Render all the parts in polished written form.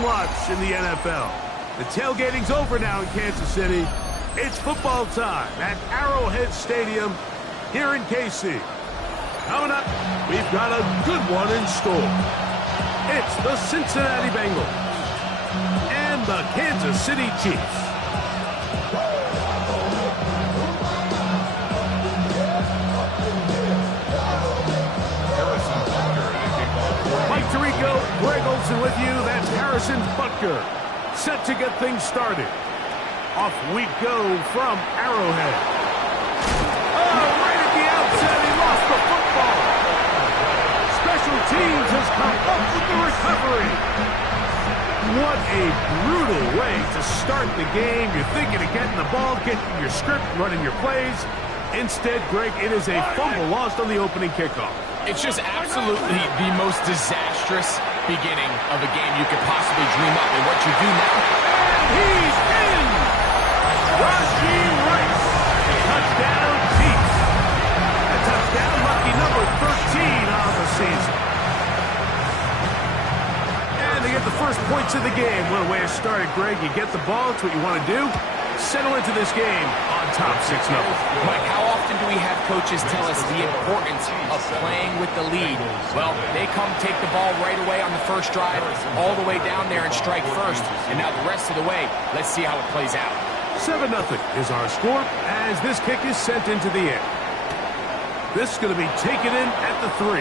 exciting watch in the NFL. The tailgating's over now in Kansas City. It's football time at Arrowhead Stadium here in KC. Coming up, we've got a good one in store. It's the Cincinnati Bengals and the Kansas City Chiefs. Mike Tirico, Greg Olsen with you. That's Harrison Butker, set to get things started. Off we go from Arrowhead. Oh, right at the outset, he lost the football. Special teams has come up with the recovery. What a brutal way to start the game. You're thinking of getting the ball, getting your script, running your plays. Instead, Greg, it is a fumble lost on the opening kickoff. It's just absolutely the most disastrous beginning of a game you could possibly dream up. And what you do now... And he's in! Rashee Rice. Touchdown, Chiefs. A touchdown, lucky number 13 on the season. And they get the first points of the game. What a way to start it, Greg. You get the ball. It's what you want to do. Settle into this game on top 6-0. Mike, how often do we have coaches tell us the importance of playing with the lead? Well, they come take the ball right away on the first drive, all the way down there and strike first. And now the rest of the way, let's see how it plays out. 7-0 is our score as this kick is sent into the air. This is going to be taken in at the 3.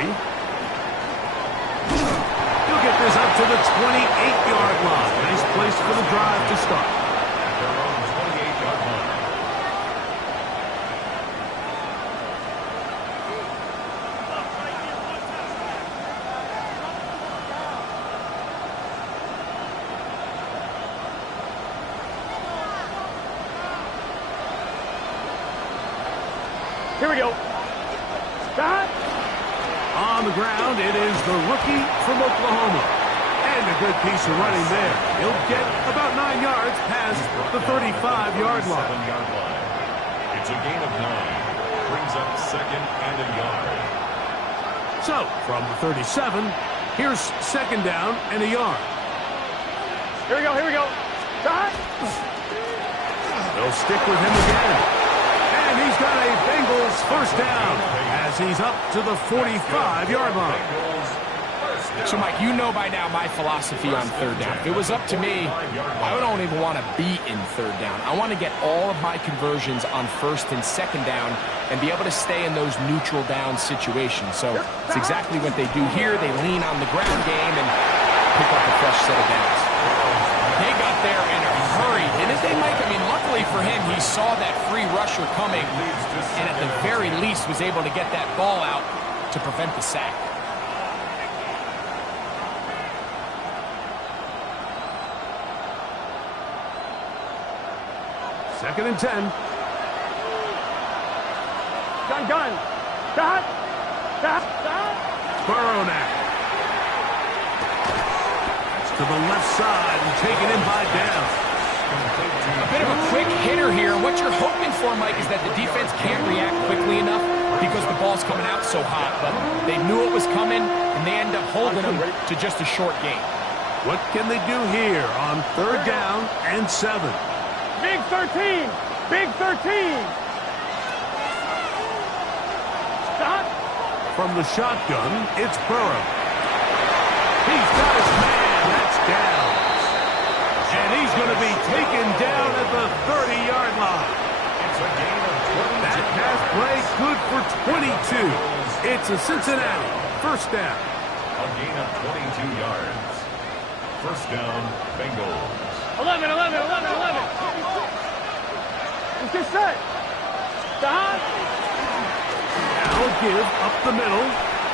He'll get this up to the 28-yard line. Nice place for the drive to start. Here we go. Stop. On the ground, it is the rookie from Oklahoma. And a good piece of running there. He'll get about 9 yards past the 35-yard line. It's a gain of 9. Brings up second and a yard. So, from the 37, here's second down and a yard. Here we go, here we go. Stop. They'll stick with him again. And he's got a Bengals first down as he's up to the 45-yard line. So, Mike, you know by now my philosophy on third down. If it was up to me, I don't even want to be in third down. I want to get all of my conversions on first and second down and be able to stay in those neutral down situations. So it's exactly what they do here. They lean on the ground game and pick up a fresh set of downs. They got there in a hurry, didn't they, Mike? I mean, luckily for him, he saw that free rusher coming and at the very least was able to get that ball out to prevent the sack. Second and 10. Gun. Stop. Burrow now. To the left side and taken in by Downs. A bit of a quick hitter here. What you're hoping for, Mike, is that the defense can't react quickly enough because the ball's coming out so hot. But they knew it was coming, and they end up holding them to just a short gain. What can they do here on third down and 7? Big 13. Big 13. Stop. From the shotgun, it's Burrow. He's got his man. That's down. And he's going to be taken down at the 30-yard line. It's a gain of 22. That pass play good for 22. It's a Cincinnati first down. A gain of 22 yards. First down, Bengals. 11. It's just set. Stop. Now give up the middle,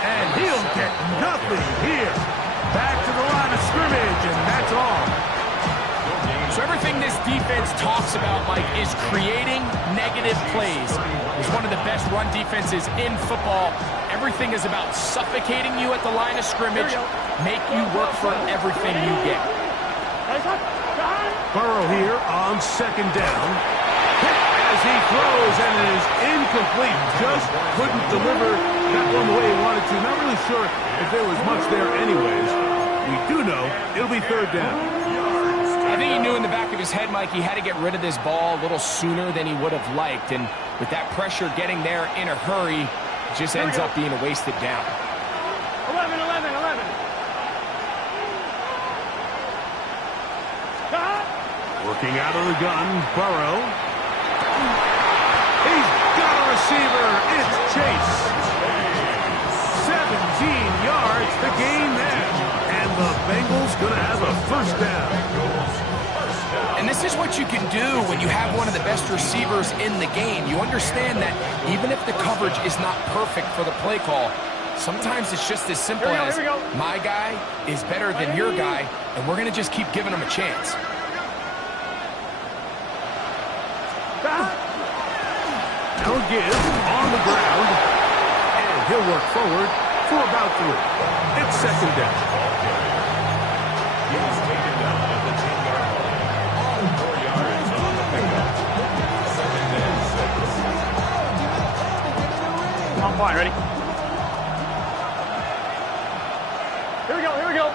and he'll get nothing here. Back to the line of scrimmage, and that's all. So everything this defense talks about, Mike, is creating negative plays. It's one of the best run defenses in football. Everything is about suffocating you at the line of scrimmage, make you work for everything you get. Burrow here on second down. Hit as he throws, and it is incomplete. Just couldn't deliver that one the way he wanted to. Not really sure if there was much there anyways. We do know it'll be third down. I think he knew in the back of his head, Mike, he had to get rid of this ball a little sooner than he would have liked. And with that pressure getting there in a hurry, it just ends up being a wasted down. 11, 11, 11. Working out of the gun, Burrow. He's got a receiver. It's Chase. 17 yards to gain there. And the Bengals going to have a first down. And this is what you can do when you have one of the best receivers in the game. You understand that even if the coverage is not perfect for the play call, sometimes it's just as simple as my guy is better than your guy, and we're going to just keep giving him a chance. No give on the ground, and he'll work forward for about 3. It's second down. He's taken down at the 10-yard line. 4 yards on the pickup. Second and 6. On point, ready? Here we go, here we go.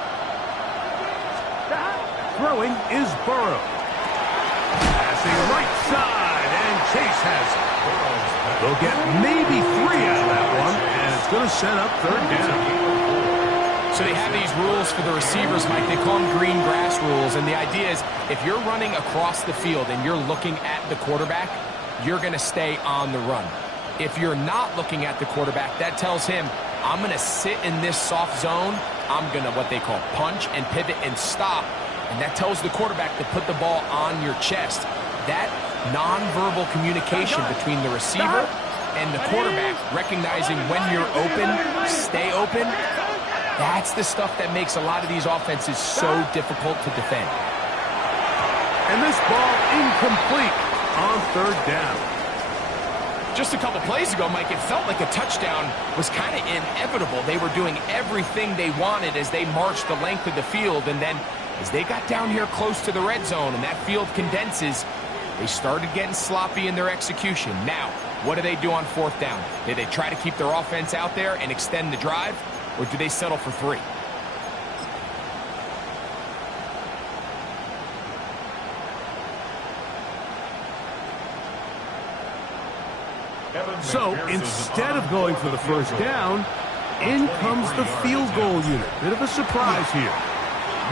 Throwing is Burrow. Passing right side, and Chase has it. They'll get maybe 3 out of that one, and it's going to set up third down. So they have these rules for the receivers, Mike. They call them green grass rules, and the idea is if you're running across the field and you're looking at the quarterback, you're going to stay on the run. If you're not looking at the quarterback, that tells him, I'm going to sit in this soft zone. I'm going to what they call punch and pivot and stop, and that tells the quarterback to put the ball on your chest. That nonverbal communication between the receiver and the quarterback, recognizing when you're open, stay open, that's the stuff that makes a lot of these offenses so difficult to defend. And this ball incomplete on third down. Just a couple plays ago, Mike, it felt like a touchdown was kind of inevitable. They were doing everything they wanted as they marched the length of the field, and then as they got down here close to the red zone and that field condenses, they started getting sloppy in their execution. Now, what do they do on fourth down? Do they try to keep their offense out there and extend the drive, or do they settle for 3? So instead of going for the first down, in comes the field goal unit. Bit of a surprise here.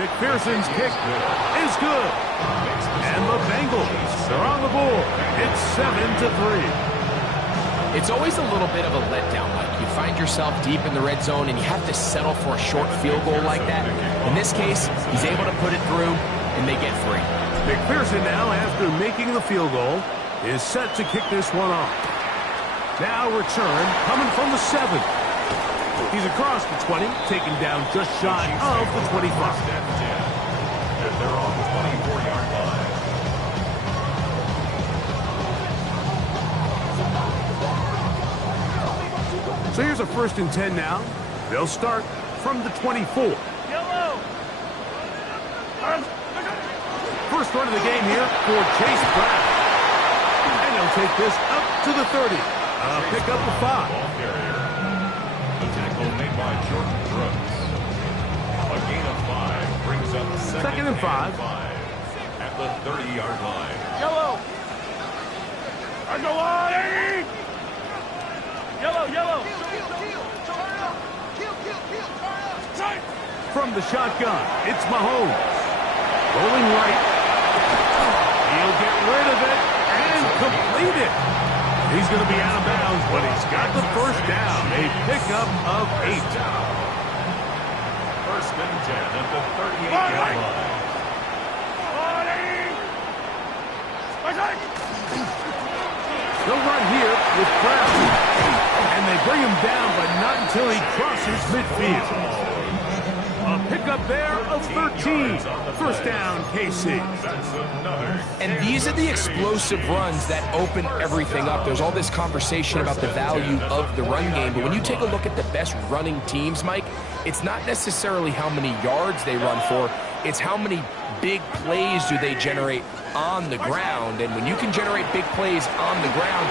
McPherson's kick is good. And the Bengals are on the board. It's 7-3. It's always a little bit of a letdown, Mike. You find yourself deep in the red zone and you have to settle for a short field goal like that. In this case, he's able to put it through and they get 3. McPherson now, after making the field goal, is set to kick this one off. Now return coming from the 7. He's across the 20, taken down just shy of the 25. And they're on the 24-yard line. So here's a 1st and 10 now. They'll start from the 24. Yellow. First run of the game here for Chase Brown. And he'll take this up to the 30. Pick up a 5. Ball carrier. The tackle made by Jordan Brooks. A gain of 5 brings up second and 5. At the 30-yard line. Yellow. Underline. Yellow, yellow. From the shotgun, it's Mahomes. Rolling right. He'll get rid of it and complete it. He's going to be out of bounds, but he's got the first down. A pickup of 8. First and 10 at the 38-yard line. They'll run here with Brown. And they bring him down, but not until he crosses midfield. A pickup there of 13. First down, KC. And these are the explosive runs that open everything up. There's all this conversation about the value of the run game, but when you take a look at the best running teams, Mike, it's not necessarily how many yards they run for, it's how many big plays do they generate on the ground. And when you can generate big plays on the ground,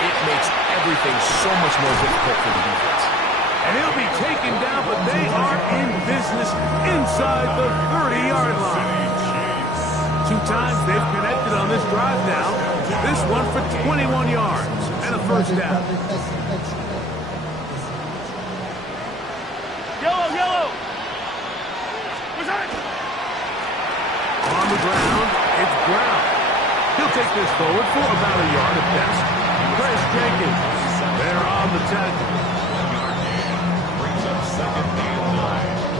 it makes everything so much more difficult for the defense. And he'll be taken down, but they are in business inside the 30-yard line. 2 times they've connected on this drive now. This one for 21 yards and a first down. Yellow. On the ground, it's Brown. He'll take this forward for about a yard at best. Chris Jenkins, they're on the tackle. Brings up second and 9.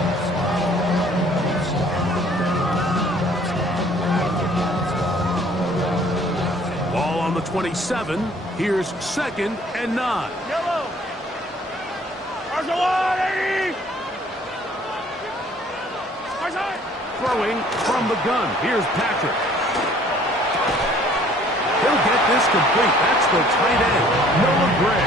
Ball on the 27. Here's second and 9. Yellow. Arsenal 80. Throwing from the gun. Here's Patrick. He'll get this complete. That's the tight end, Noah Gray.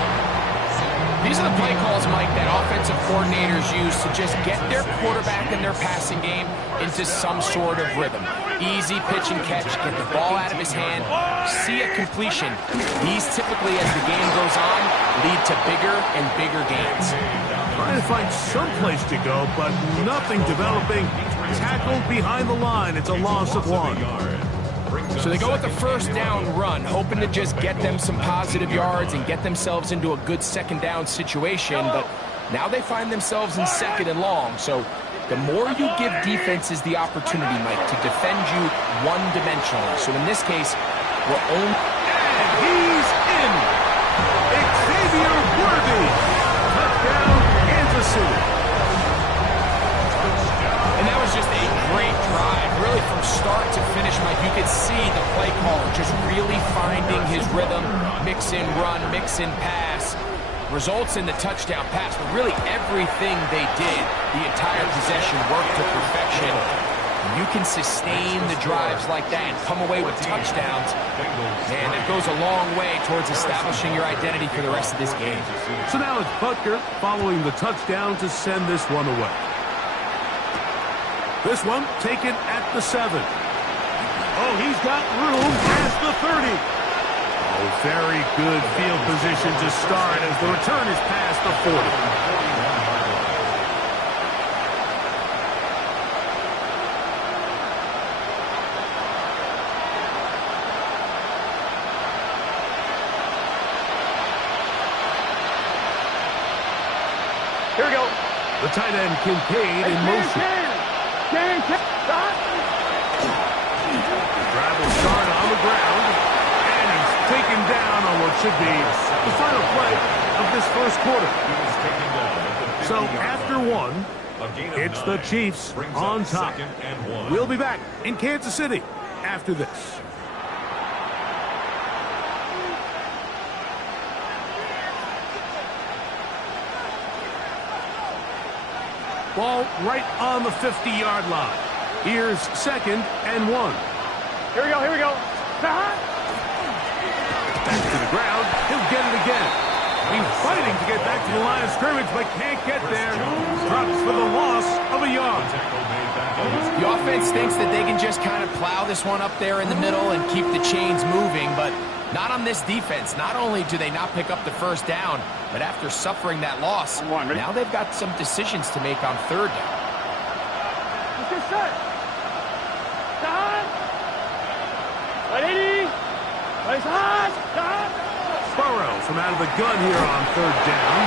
These are the play calls, Mike, that offensive coordinators use to just get their quarterback and their passing game into some sort of rhythm. Easy pitch and catch, get the ball out of his hand, see a completion. These typically, as the game goes on, lead to bigger and bigger gains. Trying to find some place to go, but nothing developing. Tackled behind the line. It's a loss of 1. So they go with the first down run, hoping to just get them some positive yards and get themselves into a good second down situation. But now they find themselves in second and long. So the more you give defenses the opportunity, Mike, to defend you one-dimensionally. So in this case, we're only... And he's in. Xavier Worthy. Touchdown, Kansas City. And that was just a great drive, really from start to finish, Mike. You could see the play caller just really finding his rhythm, mix in run, mix in pass. Results in the touchdown pass, but really everything they did, the entire possession worked to perfection. You can sustain the drives like that and come away with touchdowns, and it goes a long way towards establishing your identity for the rest of this game. So now it's Butker following the touchdown to send this one away. This one taken at the 7. Oh, he's got room past the 30. Oh, very good field position to start as the return is past the 40. Here we go. The tight end Kincaid in motion. Drive will start on the ground, and he's taken down on what should be the final play of this first quarter. So after 1, it's the Chiefs on top. We'll be back in Kansas City after this. Ball right on the 50-yard line. Here's second and 1. Here we go. Back to the ground. He'll get it again. He's fighting to get back to the line of scrimmage, but can't get there. Drops for the loss of a yard. The offense thinks that they can just kind of plow this one up there in the middle and keep the chains moving, but not on this defense. Not only do they not pick up the first down, but after suffering that loss, now they've got some decisions to make on third down. Burrow from out of the gun here on third down.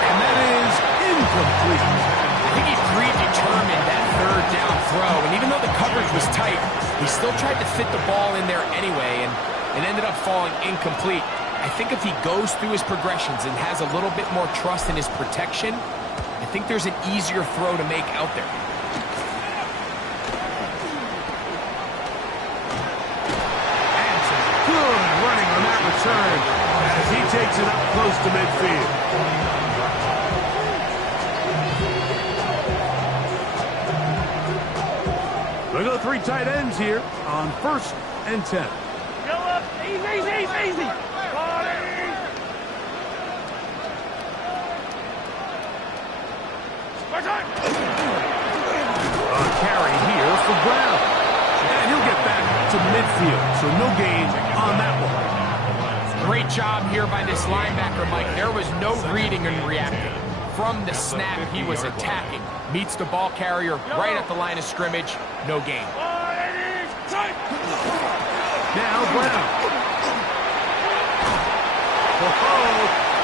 And that is incomplete. I think he predetermined that third down throw, and even though the coverage was tight, he still tried to fit the ball in there anyway, and it ended up falling incomplete. I think if he goes through his progressions and has a little bit more trust in his protection, I think there's an easier throw to make out there. And some good running on that return as he takes it up close to midfield. We go 3 tight ends here on 1st and 10. Easy. A carry here for Brown. And he'll get back to midfield, so no gain on that one. Great job here by this linebacker, Mike. There was no reading and reacting. From the snap, he was attacking. Meets the ball carrier right at the line of scrimmage. No gain. Now Brown.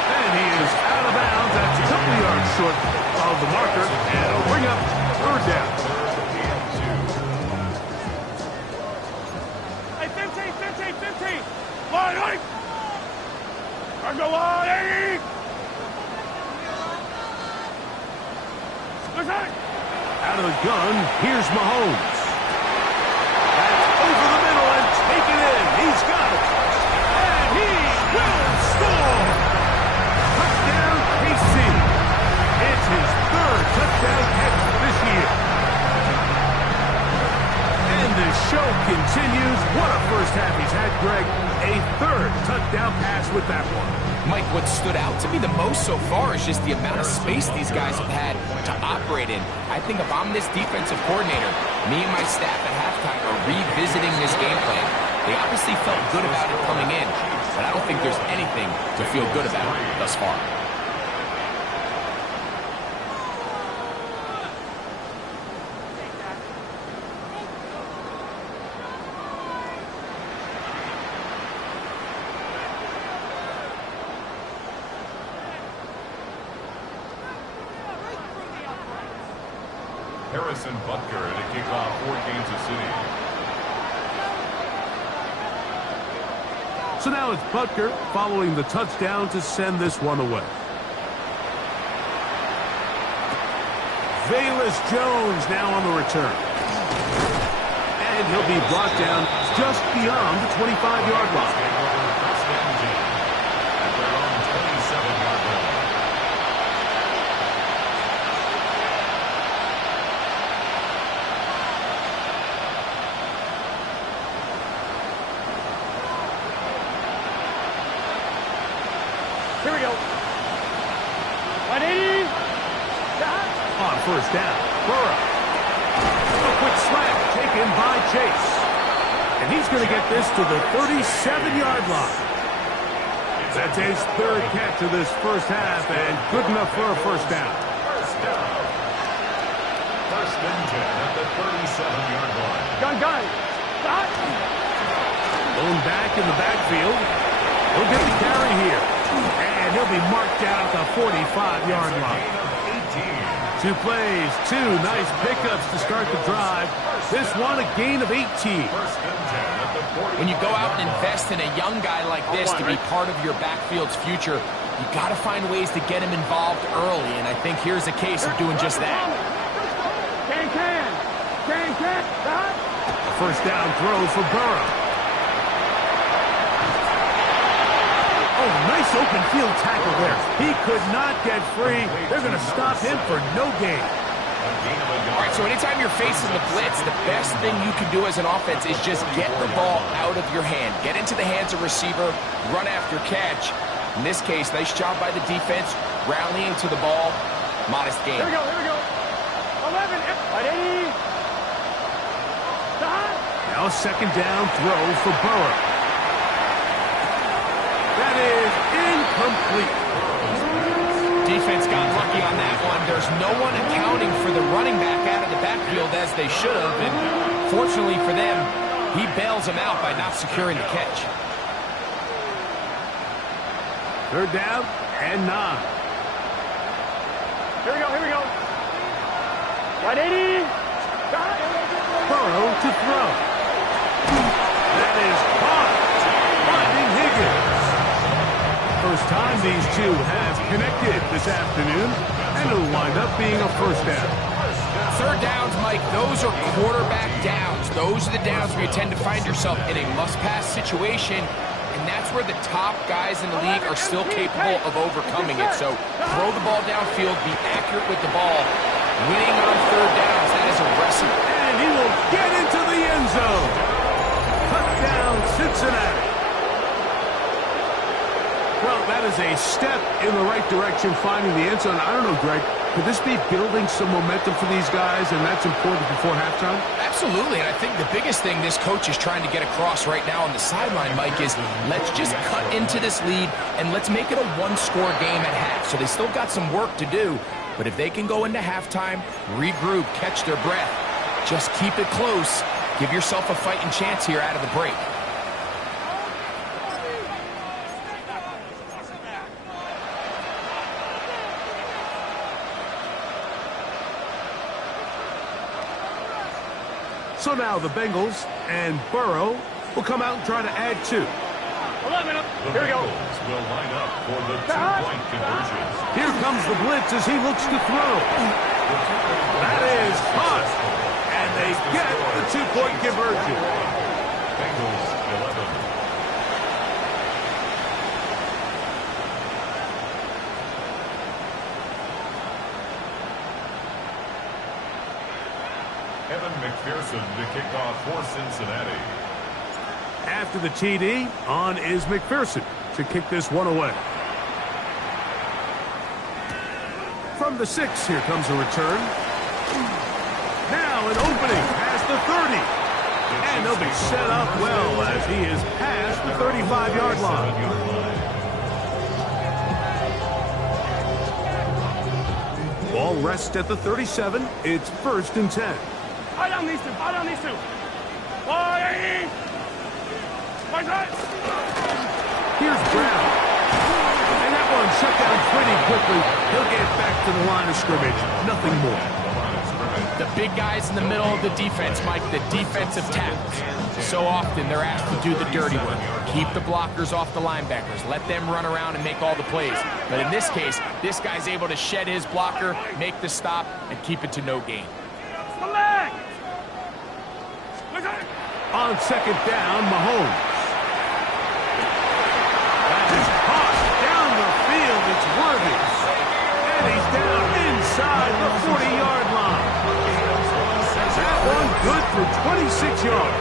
And he is out of bounds. That's a couple of yards short of the marker. And it'll bring up third down. Hey, 15. Line, right. Go line, 80. Out of the gun, here's Mahomes. That's over the middle and taken in. He's got it. And he will score. Touchdown, KC. It's his third touchdown catch this year. And the show continues. What a first half he's had, Greg. A third touchdown pass with that one. Mike, what stood out to me the most so far is just the amount of space these guys have had to operate in. I think if I'm this defensive coordinator, me and my staff at halftime are revisiting this game plan. They obviously felt good about it coming in, but I don't think there's anything to feel good about thus far. Harrison Butker to kick off for Kansas City. So now it's Butker following the touchdown to send this one away. Velus Jones now on the return. And he'll be brought down just beyond the 25-yard line. At their own 27-yard line. Here we go. 180. On first down, Burrow. A quick slant taken by Chase. And he's going to get this to the 37-yard line. That's his third catch of this first half, and good enough for a first down. First down. First and 10 at the 37-yard line. Gun. Stop. Thrown back in the backfield. He'll get the carry here. And he'll be marked down at the 45-yard line. 2 plays, 2 nice pickups to start the drive. This one, a gain of 18. When you go out and invest in a young guy like this to be part of your backfield's future, you got to find ways to get him involved early, and I think here's a case of doing just that. Can. Stop. A first down throw for Burrow. Oh, nice open field tackle there. He could not get free. They're going to stop him for no gain. All right, so anytime you're facing the blitz, the best thing you can do as an offense is just get the ball out of your hand. Get into the hands of receiver, run after catch. In this case, nice job by the defense, rallying to the ball. Modest gain. Here we go. 11. 180. Stop. Now a second down throw for Burrow. That is incomplete. Defense got lucky on that one. There's no one accounting for the running back out of the backfield as they should have, and fortunately for them, he bails him out by not securing the catch. Third down and 9. Here we go. 180. Stop. Burrow to throw. That is caught. Finding Higgins. First time these two have connected this afternoon, and it'll wind up being a first down. Third downs, Mike, those are quarterback downs. Those are the downs where you tend to find yourself in a must-pass situation, and that's where the top guys in the league are still capable of overcoming it. So throw the ball downfield, be accurate with the ball. Winning on third downs, that is a recipe. And he will get into the end zone. Touchdown, Cincinnati. Well, that is a step in the right direction, finding the end zone. I don't know, Greg, could this be building some momentum for these guys, and that's important before halftime? Absolutely, and I think the biggest thing this coach is trying to get across right now on the sideline, Mike, is let's just cut into this lead, and let's make it a one-score game at half. So they still got some work to do, but if they can go into halftime, regroup, catch their breath, just keep it close, Give yourself a fighting chance here out of the break. So now the Bengals and Burrow will come out and try to add 2. 11 up. The Here we go. Bengals will line up for the two-point conversion. Here comes the blitz as he looks to throw. That is caught. And they get the 2-point conversion. Bengals 11. Evan McPherson to kick off for Cincinnati. After the TD, on is McPherson to kick this one away. From the 6, here comes a return. Now an opening past the 30. And they'll be set up well as he is past the 35-yard line. Ball rests at the 37. It's 1st and 10. I don't need to. I don't need to. Why? My God. Here's Brown. And that one shut down pretty quickly. He'll get back to the line of scrimmage. Nothing more. The big guys in the middle of the defense, Mike, the defensive tackles. So often they're asked to do the dirty work. Keep the blockers off the linebackers. Let them run around and make all the plays. But in this case, this guy's able to shed his blocker, make the stop, and keep it to no gain. On 2nd down, Mahomes. That is caught down the field. It's Worthy. And he's down inside the 40-yard line. That one good for 26 yards.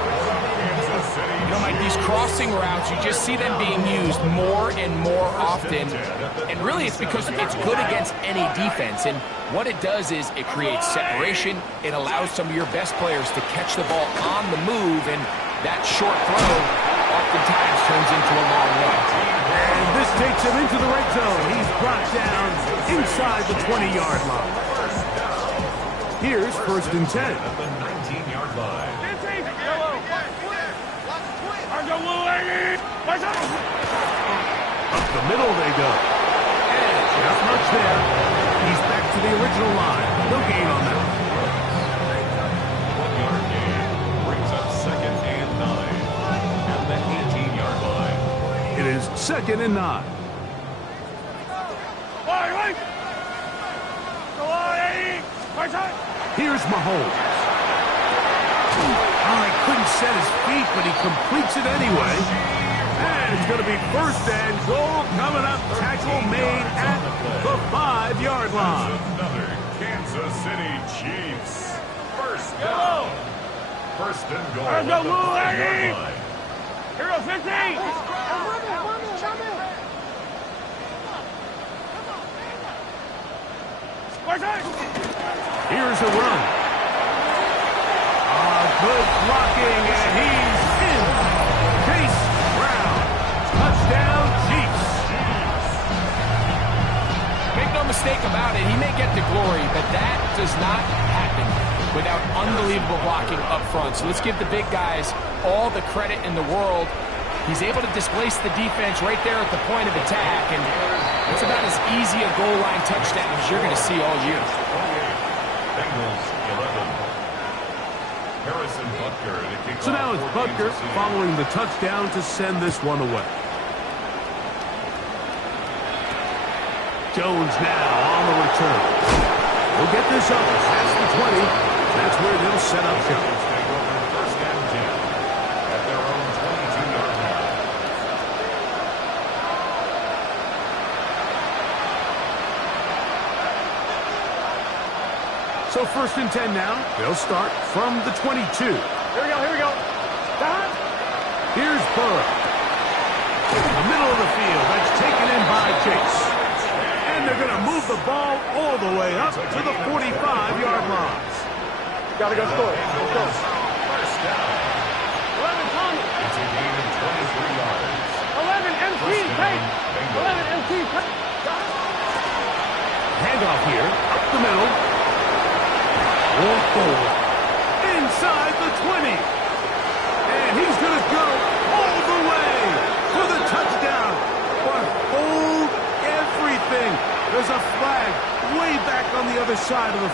You know, Mike, these crossing routes, you just see them being used more and more often. And really, it's because it's good against any defense. And what it does is it creates separation. It allows some of your best players to catch the ball on the move. And that short throw oftentimes turns into a long one. And this takes him into the red zone. He's brought down inside the 20-yard line. Here's 1st and 10. At the 19-yard line. Up the middle they go. And not much there. He's back to the original line. No gain on that. 1-yard gain brings up 2nd and 9 at the 18-yard line. It is 2nd and 9. Here's Mahomes. Oh, he couldn't set his feet, but he completes it anyway. And it's going to be 1st and goal coming up. Tackle made at the 5-yard line. Another Kansas City Chiefs. 1st down. 1st and goal at the 5-yard line. Here goes 15. Here's a run. Good blocking, and he's in. Chase Brown. Touchdown, Chiefs. Make no mistake about it, he may get the glory, but that does not happen without unbelievable blocking up front. So let's give the big guys all the credit in the world. He's able to displace the defense right there at the point of attack, and it's about as easy a goal line touchdown as you're going to see all year. Bengals 11. Harrison Butker to kick So now off it's for Butker Kansas City. following the touchdown to send this one away. Jones now on the return. We'll get this up past the 20. That's where they'll set up shop. Take over 1st and 10 at their own 22-yard line. So 1st and 10 now. They'll start from the 22. Here we go. Here we go. Here's Burrow. The middle of the field. That's taken in by Chase. And they're going to move the ball all the way up to the 45-yard line. Gotta go score. Let's go. 1st down. 11 Tommy. It's a gain of 23 yards. 11 MT. Take. 11 MT. Handoff here. Up the middle. Won't forward. Inside the 20.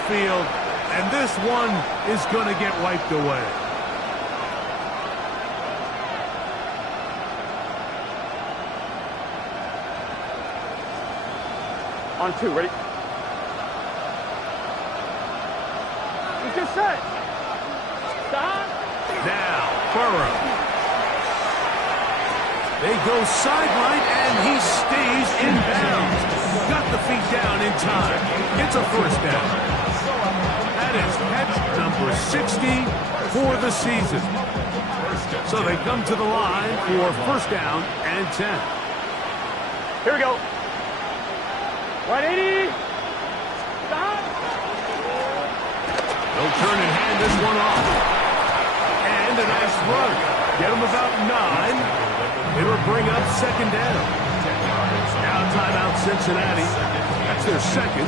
field, and this one is going to get wiped away. On 2, ready? Let's get set. Stop. Now, Burrow. They go sideline, and he stays in bounds. Got the feet down in time. It's a first down. That is catch number 60 for the season. So they come to the line for first down and 10. Here we go. 180. Stop. They'll turn and hand this one off. And a nice run. Get them about 9. It'll bring up second down. Now timeout Cincinnati. That's their second.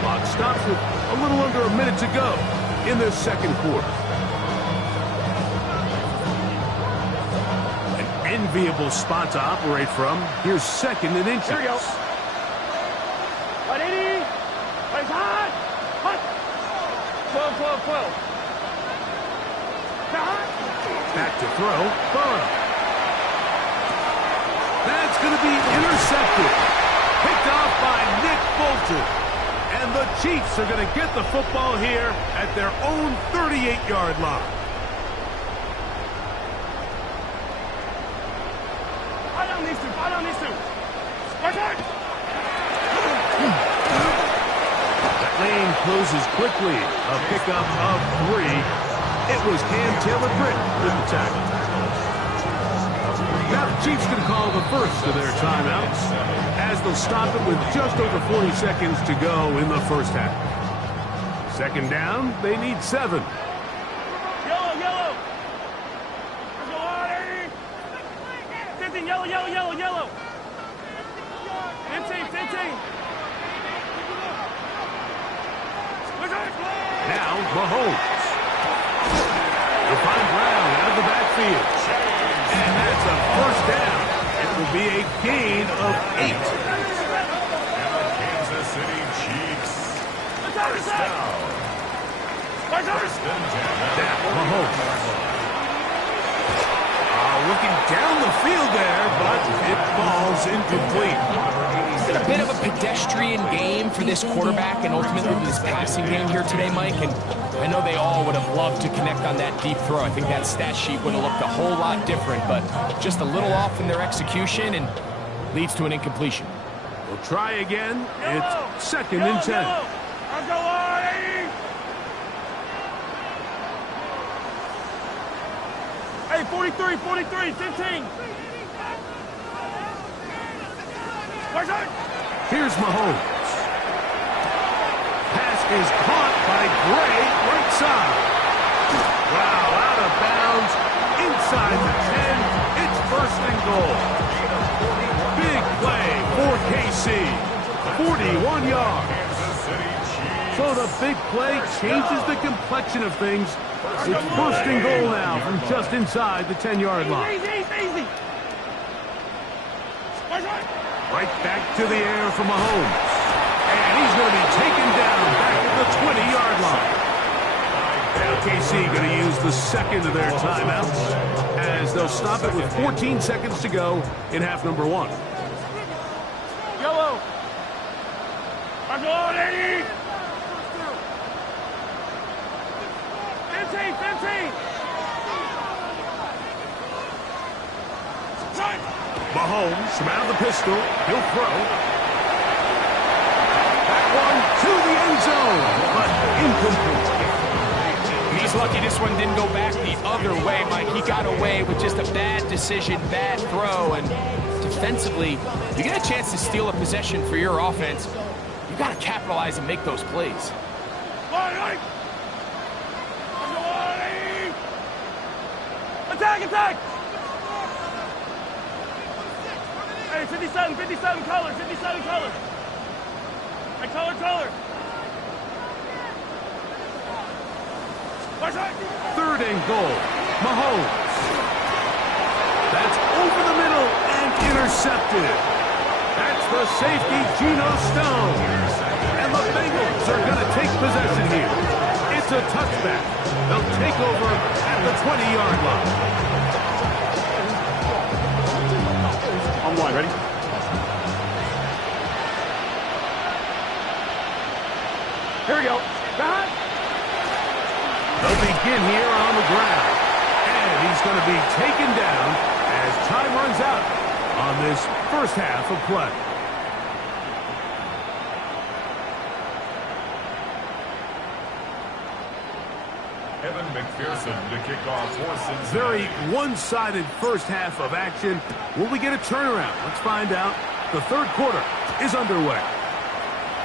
Clock stops with a little under a minute to go in this second quarter. An enviable spot to operate from. Here's second and inches. Here we go. 180. Place hot. Hot. 12, 12, 12. Hot. Back to throw. Burrow. That's going to be intercepted. Picked off by Nick Bolton. And the Chiefs are going to get the football here at their own 38-yard line. Fight on these two. Fight on these two. Right back. That lane closes quickly. A pickup of 3. It was Cam Taylor-Britt with the tackle. Now the Chiefs can call the first of their timeouts as they'll stop it with just over 40 seconds to go in the first half. Second down, they need 7. Yellow, yellow. Let's go on, 15, yellow, yellow, yellow, yellow. 15, 15. Now Mahomes. They'll find Brown out of the backfield. And that's a first down. It will be a gain of 8. Kansas City Chiefs. First down. First and 10. Now Mahomes. Looking down the field there, but it falls incomplete. It's been a bit of a pedestrian game for this quarterback and ultimately this passing game here today, Mike. And I know they all would have loved to connect on that deep throw. I think that stat sheet would have looked a whole lot different, but just a little off in their execution and leads to an incompletion. We'll try again. It's second and 10. Let's go on, 80. Hey, 43, 43, 15. Where's it? Here's Mahomes. Pass is caught by Gray, right side. Wow, out of bounds, inside the 10. It's first and goal. Big play for KC. 41 yards. So the big play changes the complexion of things. It's first and goal now from just inside the 10-yard line. Easy, easy, easy. Right back to the air for Mahomes. And he's going to be taken down back at the 20-yard line. Now KC going to use the second of their timeouts as they'll stop it with 14 seconds to go in half number 1. Yellow. Let's go on, 80. 15, 15. Mahomes from out of the pistol. He'll throw. That one to the end zone, but incomplete. He's lucky this one didn't go back the other way, Mike. He got away with just a bad decision, bad throw, and defensively, you get a chance to steal a possession for your offense. You got to capitalize and make those plays. Attack, attack! Hey, 57, 57 color, 57 color. Hey, color, color. Third and goal. Mahomes. That's over the middle and intercepted. That's the safety, Geno Stone. And the Bengals are going to take possession here. It's a touchback. They'll take over at the 20-yard line. On one, ready? Here we go. They'll begin here on the ground. And he's going to be taken down as time runs out on this first half of play. Evan McPherson to kick off for Cincinnati. Very one-sided first half of action. Will we get a turnaround? Let's find out. The third quarter is underway.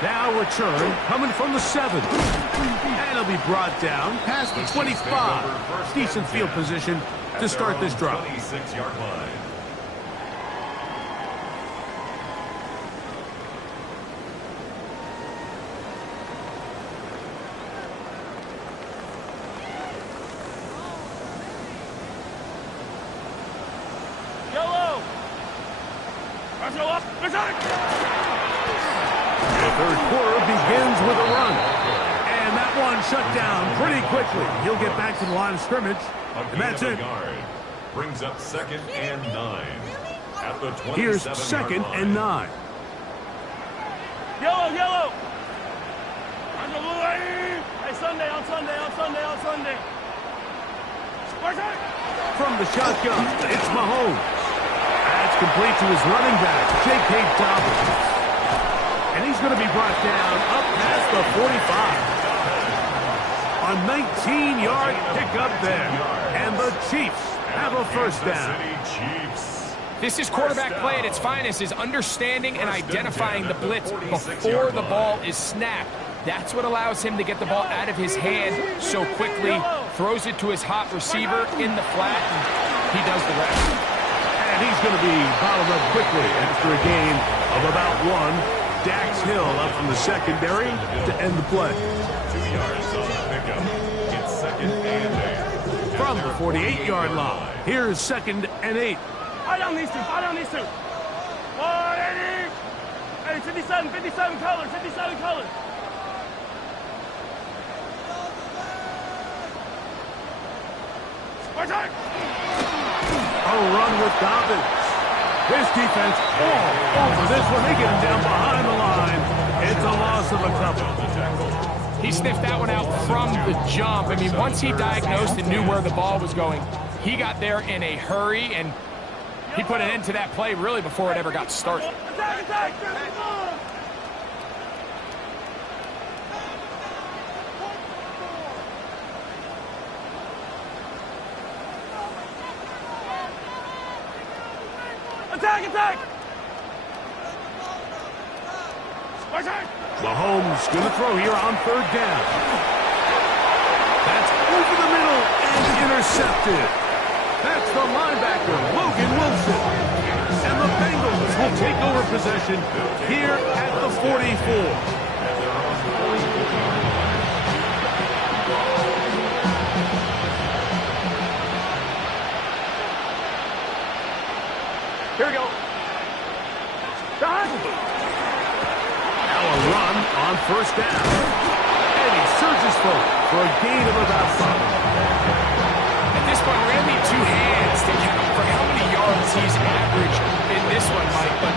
Now return coming from the 7. And he'll be brought down past the 25. Decent field position to start this drive. 26-yard line. Yellow. Let's go up. The third quarter begins with a run. And that one shut down pretty quickly. He'll get back to the line of scrimmage. And that's it. Brings up 2nd and 9. At the 27-yard Here's 2nd and 9. Yellow, yellow. Hey, Sunday, on Sunday, on Sunday, on Sunday. From the shotgun, it's Mahomes. That's complete to his running back, J.K. Dobbins. And he's going to be brought down up past the 45. A 19-yard pickup there. And the Chiefs have a first down. This is quarterback play at its finest, is understanding and identifying the blitz before the ball is snapped. That's what allows him to get the ball out of his hand so quickly, throws it to his hot receiver in the flat, and he does the rest. And he's going to be bottled up quickly after a gain of about 1. Dax Hill up from the secondary to end the play. 2 yards on the pickup. It's 2nd and 8. From the 48-yard line, here's 2nd and 8. Fire down these two. Fire down these two. 180. Hey, 57 colors. 57 colors. A run with Dobbins. His defense all over this one. They get him down behind the line. It's a loss of a couple. He sniffed that one out from the jump. I mean, once he diagnosed and knew where the ball was going, he got there in a hurry, and he put an end to that play really before it ever got started. Attack, attack. Attack, attack! Mahomes going to throw here on 3rd down. That's over the middle and intercepted. That's the linebacker, Logan Wilson. And the Bengals will take over possession here at the 44. Here we go. Now a run on 1st down. And he surges forward for a gain of about 5. At this point, we're going to need 2 hands to count for how many yards he's averaged in this one, Mike. But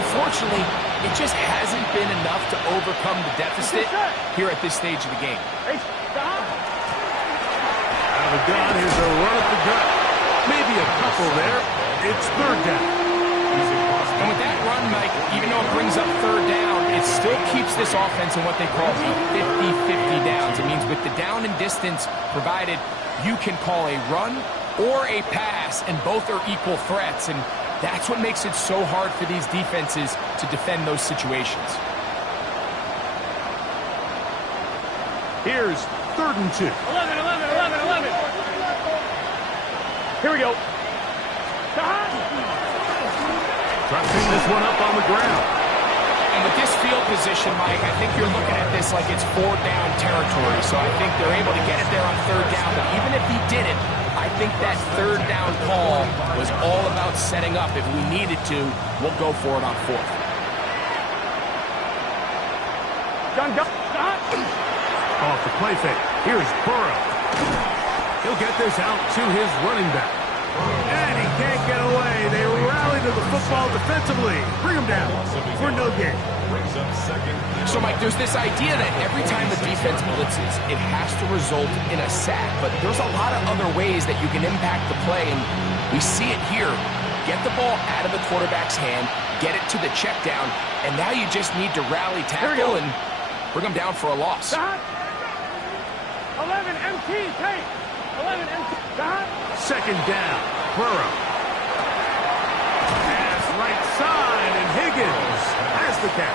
unfortunately, it just hasn't been enough to overcome the deficit here at this stage of the game. Out of the gun, here's a run at the gut. Maybe a couple there. It's 3rd down. And with that run, Mike, even though it brings up 3rd down, it still keeps this offense in what they call a 50-50 downs. It means with the down and distance provided, you can call a run or a pass, and both are equal threats. And that's what makes it so hard for these defenses to defend those situations. Here's 3rd and 2. 11. Here we go. Trying to pick this one up on the ground. And with this field position, Mike, I think you're looking at this like it's 4th down territory. So I think they're able to get it there on 3rd down. But even if he didn't, I think that 3rd down call was all about setting up. If we needed to, we'll go for it on 4th. Gun, go. Off the play fake. Here's Burrow. He'll get this out to his running back. And he can't get away. They rally to the football defensively. Bring him down for no gain. Brings up second. So, Mike, there's this idea that every time the defense blitzes, it has to result in a sack. But there's a lot of other ways that you can impact the play, and we see it here. Get the ball out of the quarterback's hand, get it to the check down, and now you just need to rally tackle and bring them down for a loss. 11 MT, take. 11 MT. Second down. Burrow. Pass right side, and Higgins has the catch.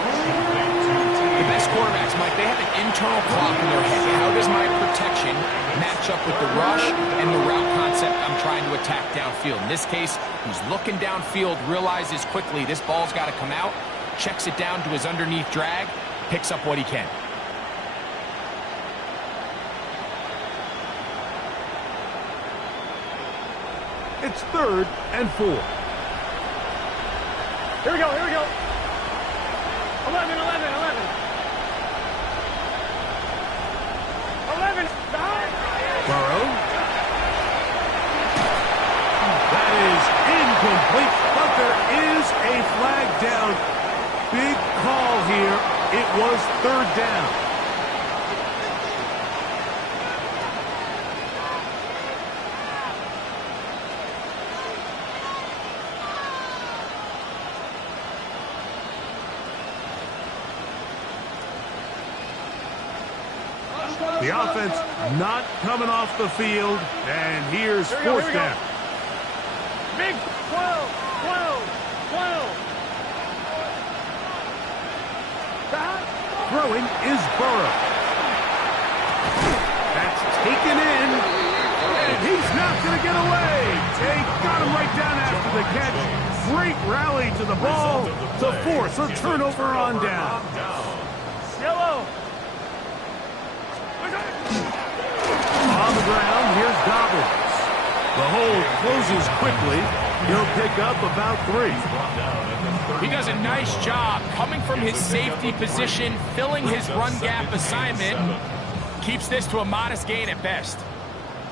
The best quarterbacks, Mike, they have an internal clock in their head. How does my protection match up with the rush and the route concept I'm trying to attack downfield? In this case, he's looking downfield, realizes quickly this ball's got to come out, checks it down to his underneath drag, picks up what he can. It's 3rd and 4. Here we go, here we go. 11. 11. Burrow. That is incomplete, but there is a flag down. Big call here. It was 3rd down. The offense not coming off the field, and here's 4th down. Big 12. Throwing is Burrow. That's taken in, and he's not going to get away. They got him right down after the catch. Great rally to the ball to force a turnover on down. Yellow. On the ground, here's Dobbins. The hole closes quickly. He'll pick up about 3. He does a nice job coming from his safety position, filling his run gap assignment. Keeps this to a modest gain at best.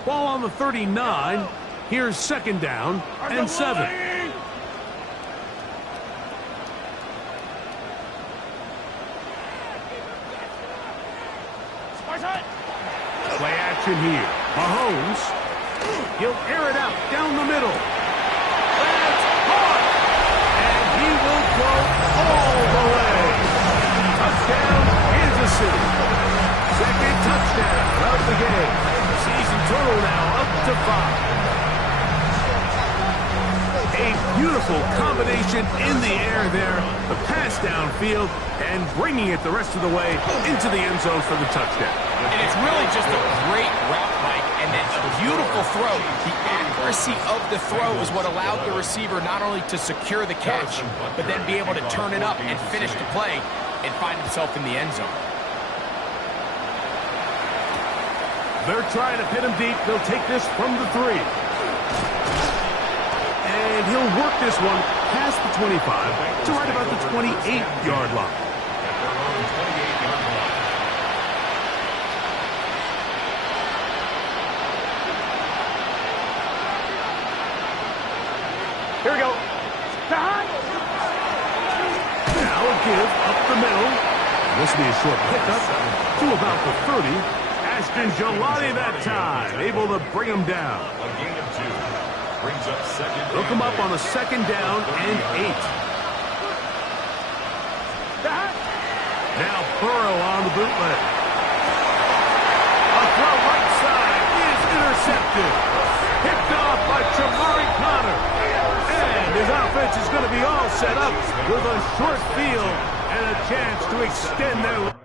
Ball on the 39. Here's 2nd down and 7. Play action here. Mahomes. He'll air it out down the middle. That's caught. And he will go all the way. Touchdown, Kansas City. 2nd touchdown of the game. Season total now up to 5. A beautiful combination in the air there. The pass downfield and bringing it the rest of the way into the end zone for the touchdown. And it's really just a great route, Mike, and then a beautiful throw. The accuracy of the throw is what allowed the receiver not only to secure the catch, but then be able to turn it up and finish the play and find himself in the end zone. They're trying to pin him deep. They'll take this from the 3. And he'll work this one past the 25 to right about the 28-yard line. Here we go. Now a give up the middle. This will be a short pickup to about the 30. Ashton Gelati that time, able to bring him down. A gain of 2. Brings up second. Look him up on a 2nd down and 8. Now Burrow on the bootleg. A throw right side is intercepted. Picked off by Jamari Connor. And his offense is going to be all set up with a short field and a chance to extend their lead.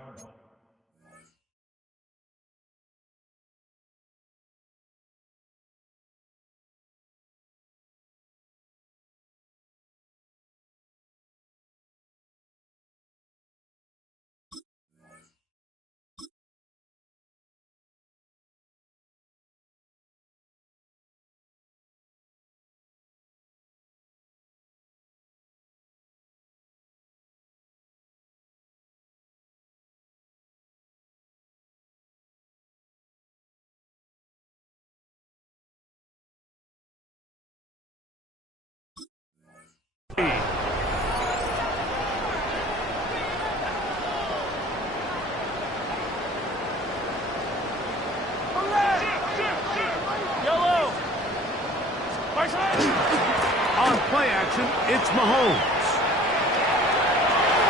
On play action, it's Mahomes.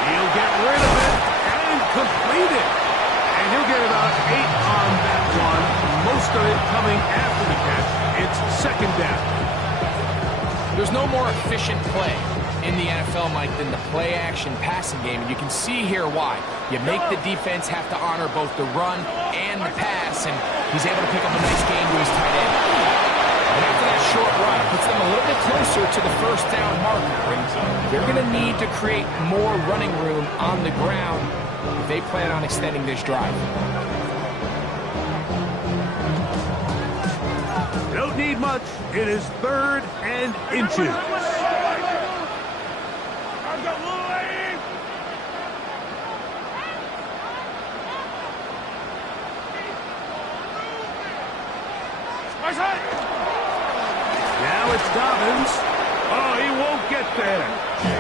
He'll get rid of it and complete it. And he'll get about 8 on that one. Most of it coming after the catch. It's second down. There's no more efficient play in the NFL, Mike, than the play-action passing game. And you can see here why. You make the defense have to honor both the run and the pass, and he's able to pick up a nice gain to his tight end. And after that short run, it puts them a little bit closer to the first down marker. They're going to need to create more running room on the ground if they plan on extending this drive. Don't need much. It is 3rd and inches. Now it's Dobbins. Oh, he won't get there.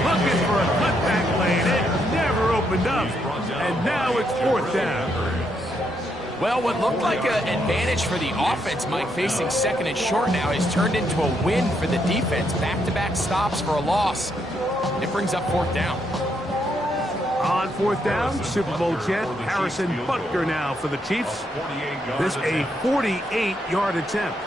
Looking for a cutback lane. It never opened up. And now it's 4th down. Well, what looked like an advantage for the offense, Mike, facing 2nd and short now, has turned into a win for the defense. Back-to-back stops for a loss. It brings up 4th down. On 4th down, Super Bowl champ Harrison Butker now for the Chiefs. This a 48-yard attempt.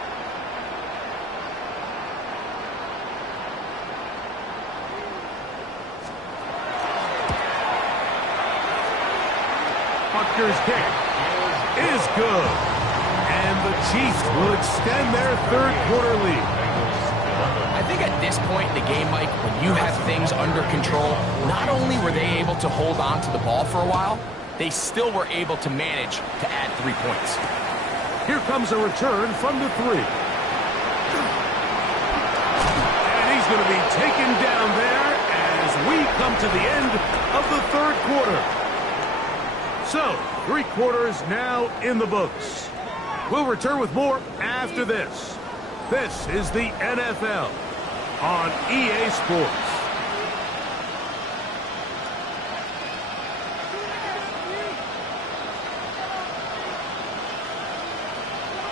Butker's kick is good. And the Chiefs will extend their 3rd quarter lead. I think at this point in the game, Mike, when you have things under control, not only were they able to hold on to the ball for a while, they still were able to manage to add 3 points. Here comes a return from the 3. And he's going to be taken down there as we come to the end of the 3rd quarter. So, 3 quarters now in the books. We'll return with more after this. This is the NFL on EA Sports.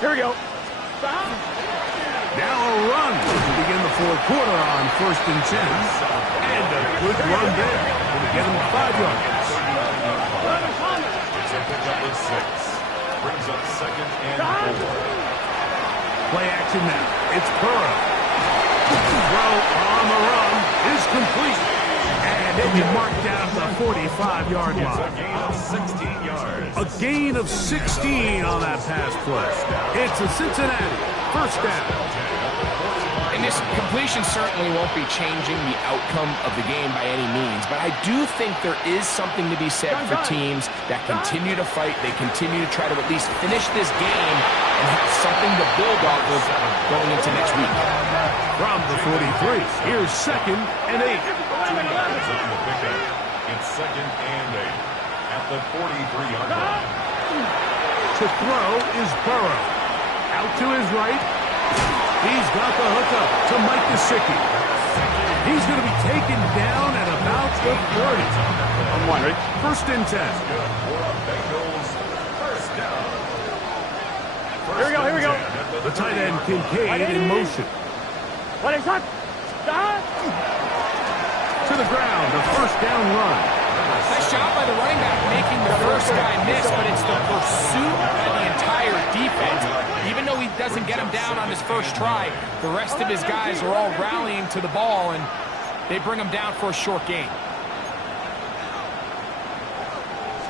Here we go. Now a run to begin the 4th quarter on 1st and 10. And a good run there to get him 5 yards. It's a pickup of 6. Brings up 2nd and 4. Play action now. It's Burrow. Throw on the run is complete. And it will mark down the 45-yard line. A gain of 16 yards. A gain of 16 on that pass play. It's a Cincinnati 1st down. And this completion certainly won't be changing the outcome of the game by any means, but I do think there is something to be said for teams that continue to fight. They continue to try to at least finish this game and have something to build off of going into next week. From the 43, here's 2nd and 8. It's 2nd and 8 at the 43-yard line. To throw is Burrow. Out to his right. He's got the hookup to Mike Gesicki. He's going to be taken down at about the 30. I'm wondering. 1st and 10. Here we go. The tight end Kincaid in motion. What is that? To the ground, a 1st down run. Nice job by the running back making the first guy miss, but it's the pursuit by the entire defense. Even though he doesn't get him down on his first try, the rest of his guys are all rallying to the ball, and they bring him down for a short gain.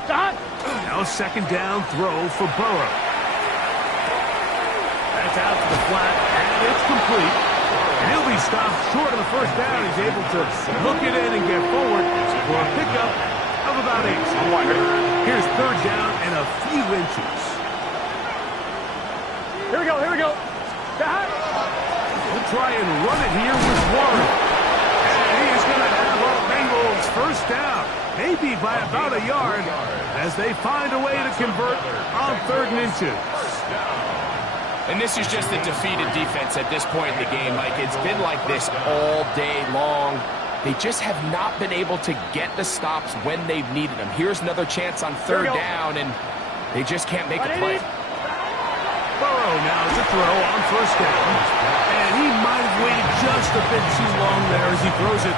Now 2nd down throw for Burrow. That's out to the flat, and it's complete. And he'll be stopped short of the 1st down. He's able to hook it in and get forward for a pickup of about 8. Here's 3rd down and a few inches. Here we go. We'll try and run it here with Warren. And he is going to have a Bengals 1st down. Maybe by about a yard as they find a way to convert on 3rd and inches. And this is just a defeated defense at this point in the game, Mike. It's been like this all day long. They just have not been able to get the stops when they've needed them. Here's another chance on 3rd down, and they just can't make a play. Burrow now to throw on 1st down. And he might have waited just a bit too long there as he throws it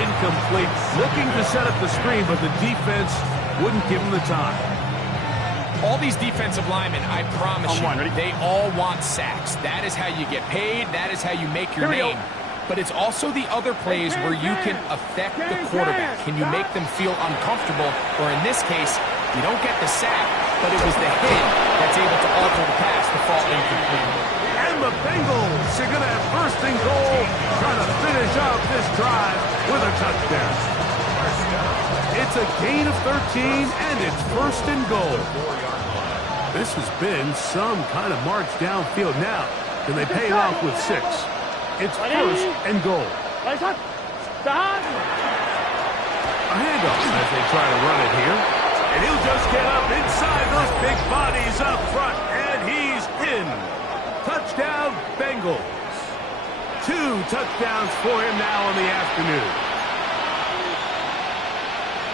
incomplete. Looking to set up the screen, but the defense wouldn't give him the time. All these defensive linemen, I promise you, they all want sacks. That is how you get paid. That is how you make your name. But it's also the other plays where you can affect the quarterback. Can you make them feel uncomfortable? Or in this case, you don't get the sack, but it was the hit that's able to alter the pass to fall incomplete. And the Bengals are going to have first and goal, trying to finish up this drive with a touchdown. It's a gain of 13, and it's first and goal. This has been some kind of march downfield. Now, can they pay it off with 6? It's first and goal. A handoff as they try to run it here. And he'll just get up inside those big bodies up front, and he's in. Touchdown, Bengals. 2 touchdowns for him now in the afternoon.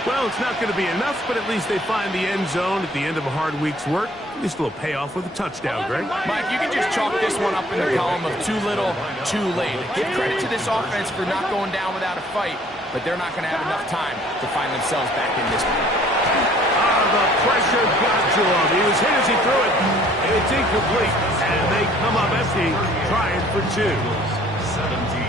Well, it's not going to be enough, but at least they find the end zone at the end of a hard week's work. At least a little payoff with a touchdown, Greg. Mike, you can just chalk this one up in the column of too little, too late. Give credit to this offense for not going down without a fight, but they're not going to have enough time to find themselves back in this one. The pressure got to him. He was hit as he threw it. It's incomplete, and they come up empty, trying for 2. 17.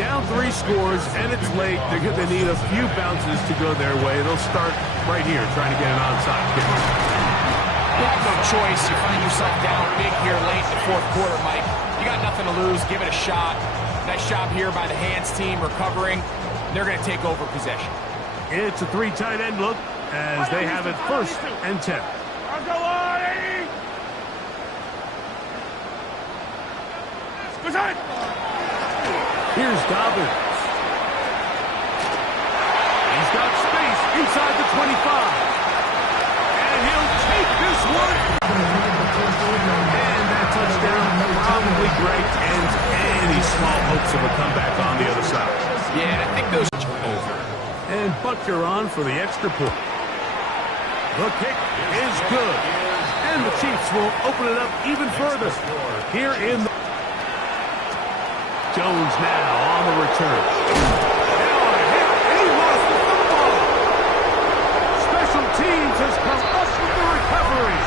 Down 3 scores, and it's late. They're going to need a few bounces to go their way. They'll start right here, trying to get an onside kick. You have no choice. You find yourself down big here late in the fourth quarter, Mike. You got nothing to lose. Give it a shot. Nice job here by the hands team recovering. They're going to take over possession. It's a 3 tight end look as they have it first and 10. Here's Dobbins. He's got space inside the 25. And he'll take this one. And that touchdown probably great ends any small hopes of a comeback on the other side. Yeah, I think those are over. And Butker on for the extra point. The kick is good. And the Chiefs will open it up even further here in the... Jones now on the return. Now a hit, and he lost the football. Special teams has come up with the recovery.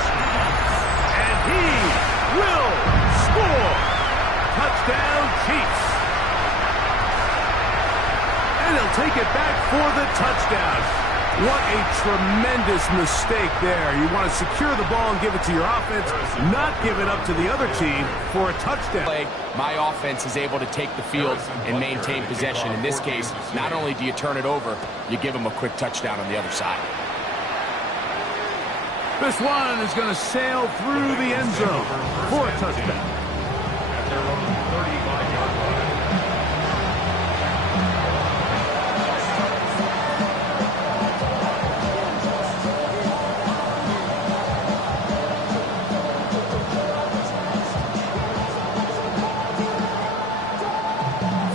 And he will score. Touchdown, Chiefs. And he'll take it back for the touchdown. What a tremendous mistake there. You want to secure the ball and give it to your offense, not give it up to the other team for a touchdown. My offense is able to take the field and maintain possession. In this case, not only do you turn it over, you give them a quick touchdown on the other side. This one is going to sail through the end zone for a touchdown. At their own 35-yard line.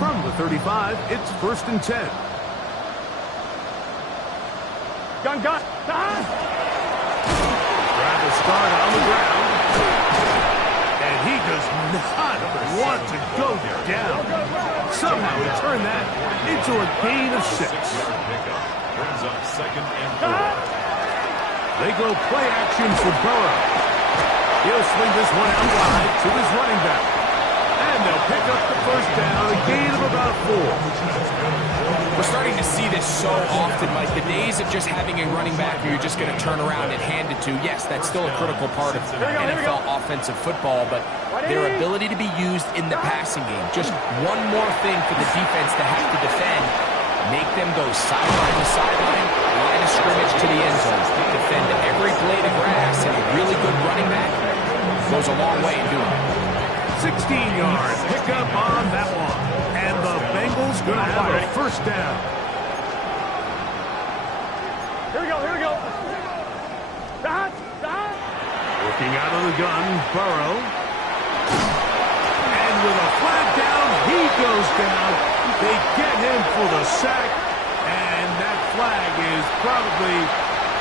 From the 35, it's first and 10. Gun. Rather start on the ground. And he does not want to go down. Somehow he turned that into a gain of 6. Brings up second and 4. They go play action for Burrow. He'll swing this one out wide to his running back. And they'll pick up the first down, a gain of about 4. We're starting to see this so often, Mike. The days of just having a running back who you're just going to turn around and hand it to, yes, that's still a critical part of NFL offensive football, but their ability to be used in the passing game, just one more thing for the defense to have to defend, make them go sideline to sideline, line of scrimmage to the end zone, defend every blade of grass, and a really good running back goes a long way in doing it. 16-yard pickup on that one. And the Bengals going to have a first down. Here we go. Working out of the gun, Burrow. And with a flag down, he goes down. They get him for the sack. And that flag is probably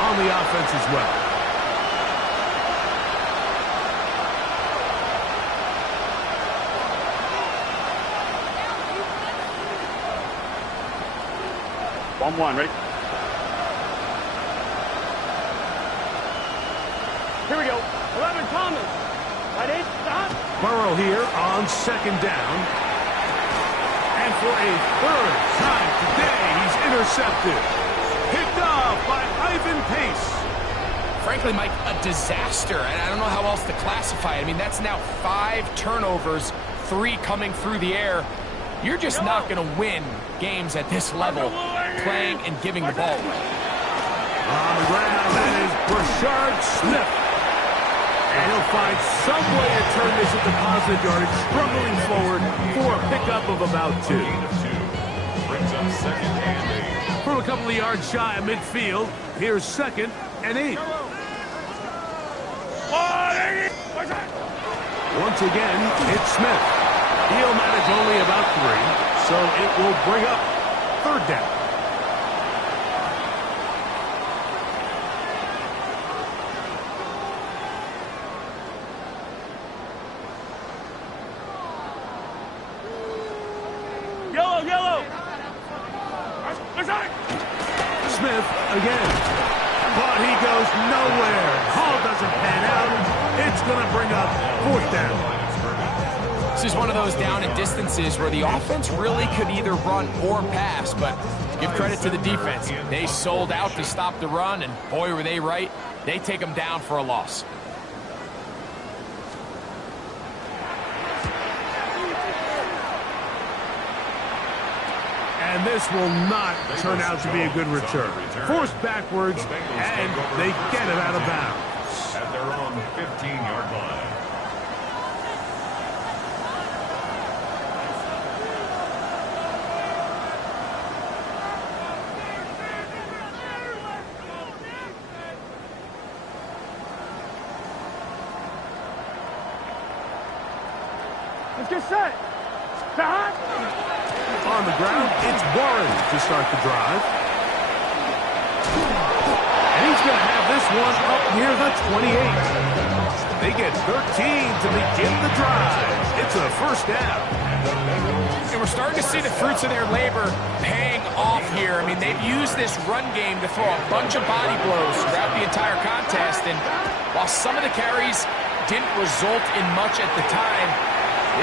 on the offense as well. On one, ready? Here we go. 11, Thomas. Right, 8, stop. Burrow here on second down. And for a third time today, he's intercepted. Picked off by Ivan Pace. Frankly, Mike, a disaster, and I don't know how else to classify it. I mean, that's now 5 turnovers, 3 coming through the air. You're just not going to win games at this level, playing and giving the ball away. On the ground, that is Brashard Smith. And he'll find some way to turn this into positive yardage, struggling forward for a pickup of about 2. Brings up second and 8. From a couple of yards shy of midfield, here's second and 8. Once again, it's Smith. He'll manage only about 3, so it will bring up third down. Yellow. Smith again. But he goes nowhere. Hall doesn't pan out. It's going to bring up fourth down. This is one of those down and distances where the offense really could either run or pass, but give credit to the defense. They sold out to stop the run, and boy, were they right. They take them down for a loss. And this will not turn out to be a good return. Forced backwards, and they get it out of bounds. At their own 15-yard line. Let's get set. On the ground, it's Warren to start the drive. And he's going to have this one up near the 28. They get 13 to begin the drive. It's a first down. And we're starting to see the fruits of their labor paying off here. I mean, they've used this run game to throw a bunch of body blows throughout the entire contest. And while some of the carries didn't result in much at the time,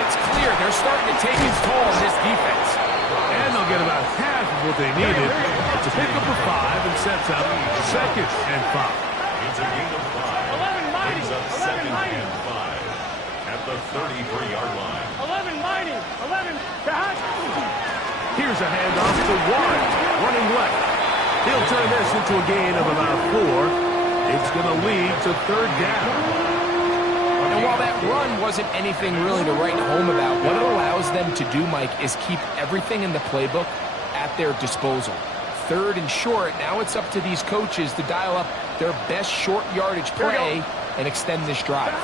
it's clear they're starting to take its toll on this defense. And they'll get about half of what they needed. It's a pickup of 5 and sets up second and 5. It's a gain of 5. 11 mighty. Brings up 11 second mighty. and 5 at the 33-yard line. 11 mighty. 11. Here's a handoff to Warren, running left. He'll turn this into a gain of about 4. It's going to lead to third down. And while that run wasn't anything really to write home about, what it allows them to do, Mike, is keep everything in the playbook at their disposal. Third and short, now it's up to these coaches to dial up their best short yardage play and extend this drive.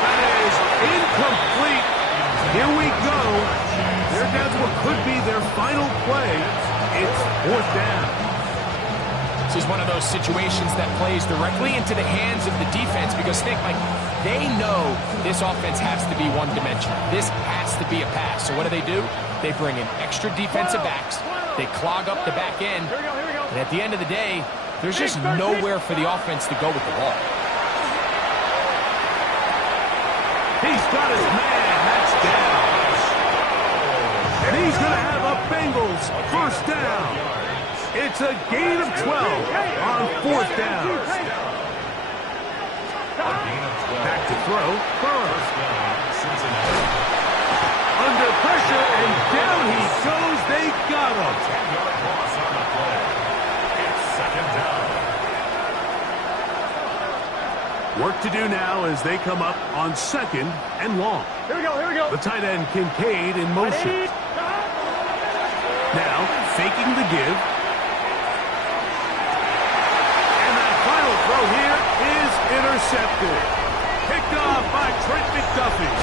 That is incomplete. Here we go. They're down to what could be their final play. It's fourth down. This is one of those situations that plays directly into the hands of the defense because, think, like, they know this offense has to be one-dimensional. This has to be a pass. So what do? They bring in extra defensive backs. They clog up the back end. And at the end of the day, there's just nowhere for the offense to go with the ball. He's got his man. That's down. And he's going to have a Bengals first down. It's a gain of 12 on fourth down. Back to throw. Burrow. Under pressure, and down he goes. They got him. 10-yard loss on the play. It's second down. Work to do now as they come up on second and long. Here we go. The tight end Kincaid in motion. Now faking the give. Throw here is intercepted. Picked off by Trent McDuffie.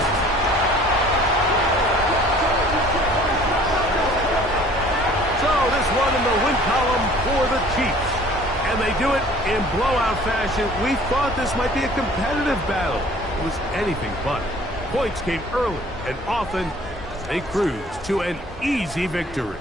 So this one in the win column for the Chiefs. And they do it in blowout fashion. We thought this might be a competitive battle. It was anything but. Points came early and often, They cruise to an easy victory.